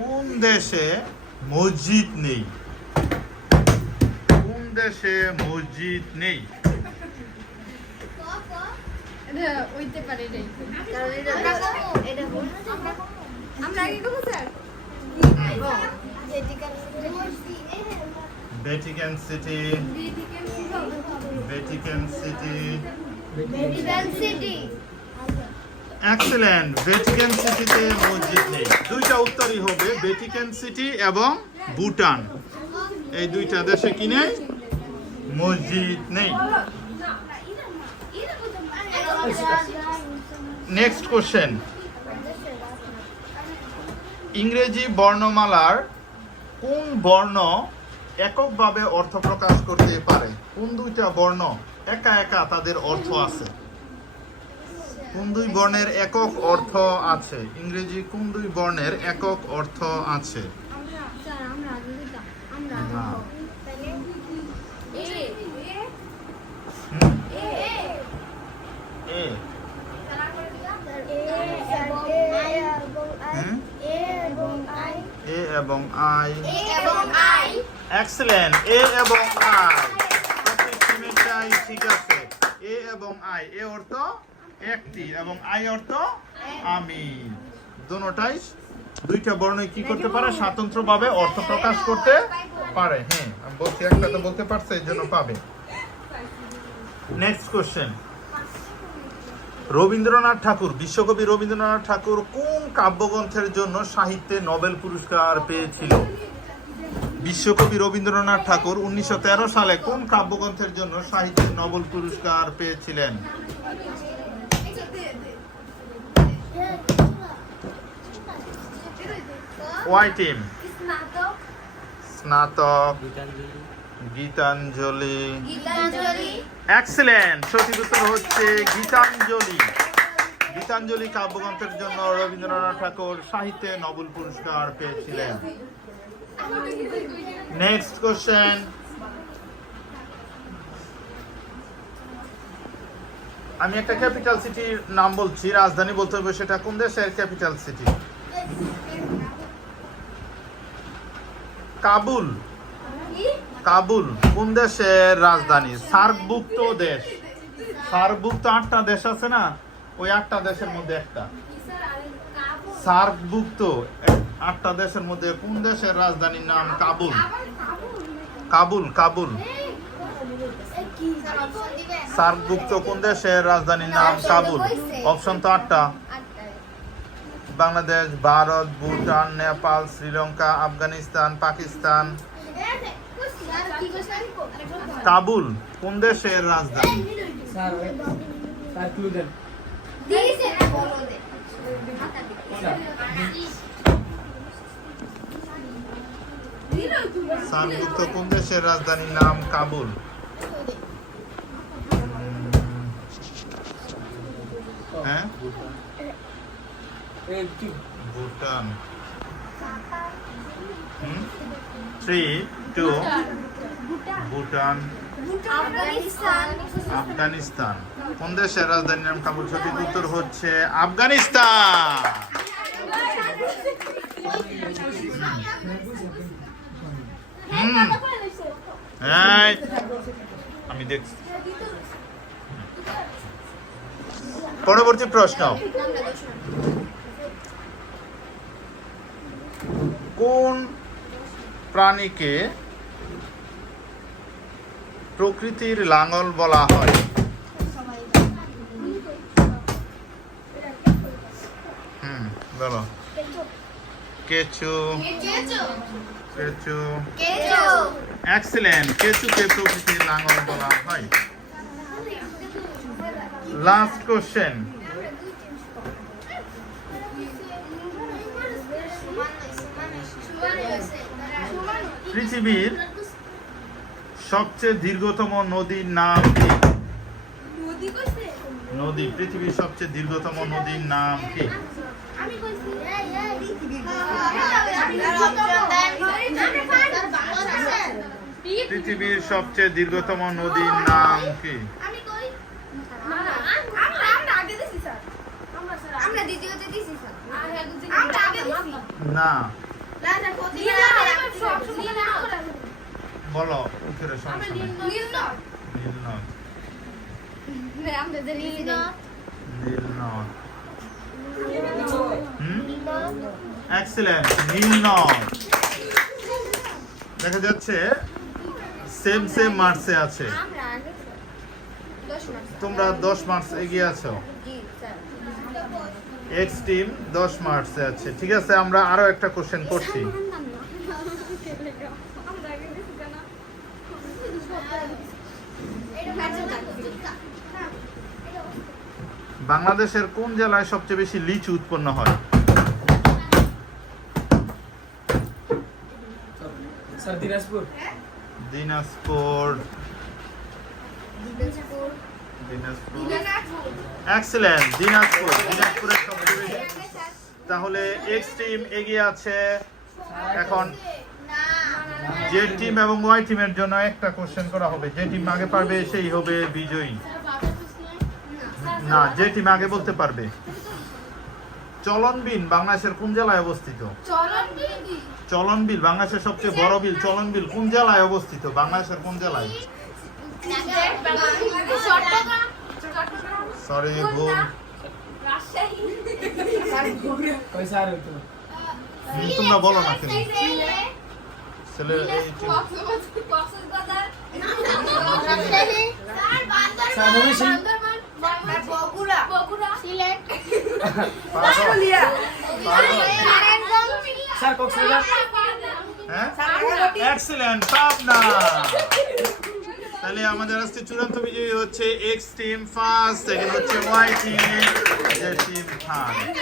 কোন দেশে মসজিদ নেই? কোন দেশে মসজিদ নেই? এটা ওইতে পারে রে আমরা আগে কব sir. Vatican City Vatican City excellent Vatican সিটিতে মসজিদ নেই। দুইটা উত্তরই হবে ভ্যাটিকান সিটি এবং ভুটান। এই দুইটা দেশে কি নেই? মসজিদ নেই। নেক্সট কোশ্চেন ইংরেজি বর্ণমালার কোন বর্ণ এককভাবে অর্থ প্রকাশ করতে পারে? কোন দুইটা বর্ণ? একা একা তাদের অর্থ আছে। কোন দুই বর্ণের একক অর্থ আছে। ইংরেজি কোন দুই বর্ণের একক অর্থ আছে। এ এবং আই। এক্সেলেন্ট এ এবং আই। ঠিক আছে। এ এবং আই। এ অর্থ একটি এবং আই অর্থ আমি দুটোটাই দুইটা বর্ণই কি করতে পারে? স্বতন্ত্রভাবে অর্থ প্রকাশ করতে পারে। হ্যাঁ আমি বলছি একটা তো বলতে পারছে এই জন্য পাবে। নেক্সট কোশ্চেন রবীন্দ্রনাথ ঠাকুর বিশ্বকবি রবীন্দ্রনাথ ঠাকুর কোন কাব্যগ্রন্থের জন্য সাহিত্যে নোবেল পুরস্কার পেয়েছিল? বিশ্বকবি রবীন্দ্রনাথ ঠাকুর উনিশশো তেরো সালে কোন কাব্যগ্রন্থের জন্য সাহিত্যে নোবেল পুরস্কার পেয়েছিলেন? ওয়াই টিম স্নাতক গীতাঞ্জলি এক্সেলেন্ট সঠিক উত্তর হচ্ছে গীতাঞ্জলি। গীতাঞ্জলি কাব্যগ্রন্থের জন্য রবীন্দ্রনাথ ঠাকুর সাহিত্যে নোবেল পুরস্কার পেয়েছিলেন। নেক্সট কোশ্চেন আমি একটা ক্যাপিটাল সিটির নাম বলছি, রাজধানী বলতে হবে সেটা কোন দেশের ক্যাপিটাল সিটি কাবুল। কাবুল, কোন দেশের রাজধানী? সার্কভুক্ত দেশ। সার্কভুক্ত আটটা দেশ আছে না? ওই আটটা দেশের মধ্যে একটা। সার্কভুক্ত আটটা দেশের মধ্যে কোন দেশের রাজধানীর নাম কাবুল? কাবুল কাবুল। সার্কভুক্ত কোন দেশের রাজধানীর নাম কাবুল। অপশন তো আটটা। বাংলাদেশ ভারত ভুটান নেপাল শ্রীলঙ্কা আফগানিস্তান পাকিস্তান। কাবুল কোন দেশের রাজধানী। সার্কভুক্ত কোন দেশের রাজধানীর নাম কাবুল হ্যাঁ এই কি Bhutan. Three two Bhutan. Afghanistan. কোন দেশের রাজধানীর নাম কাবুল সঠিক উত্তর হচ্ছে আফগানিস্তান। আমি দেখছি। পরবর্তী প্রশ্ন। কোন প্রাণীকে প্রকৃতির লাঙল বলা হয়? হুম বলো। কেঁচু। কেঁচু। এক্সেলেন্ট কেঁচুকে প্রকৃতির লাঙল বলা হয়। লাস্ট কোশ্চেন পৃথিবীর সবচেয়ে দীর্ঘতম নদীর নাম কি? নদী, পৃথিবীর সবচেয়ে দীর্ঘতম নদীর নাম কি? পৃথিবীর সবচেয়ে দীর্ঘতম নদীর নাম কি? আমরা দ্বিতীয়তে দিছি স্যার আমরা আগে দিছি। না। বলো উত্তরে দেখা যাচ্ছে সেম সেম মার্কসে আছে। তোমরা দশ মার্কস এগিয়ে আছো। এক্স টিম দশ মার্কসে আছে। ঠিক আছে আমরা আরও একটা কোশ্চেন করছি। বাংলাদেশের কোন জেলায় সবচেয়ে বেশি লিচু উৎপন্ন হয়? দিনাজপুর। দিনাজপুর। দিনাজপুর। এক্সেলেন্ট দিনাজপুর দিনাজপুরের সবচেয়ে তাহলে এক্স টিম এগিয়ে আছে। এখন যে টিম এবং ওয়াই টিমের জন্য একটা কোশ্চেন করা হবে। যে টিম আগে পারবে সেই হবে বিজয়ী। না যে টিম আগে বলতে পারবে। চলন বিল বাংলাদেশের কোন জেলায় অবস্থিত? চলন বিল বাংলাদেশের সবচেয়ে বড় বিল চলন বিল কোন জেলায় অবস্থিত? বাংলাদেশের কোন জেলায়? সরি ভুল স্যার তোমরা বলো না কেন? ছেলে এই বগুড়া বগুড়া সিলেট। পাগল। স্যার। কক্সবাজার। হ্যাঁ? এক্সিলেন্ট পাবনা তাহলে আমাদের আজকে চূড়ান্ত বিজয়ী হচ্ছে এক্স টিম ফার্স্ট সেকেন্ড হচ্ছে ওয়াই টিম টিম থার্ড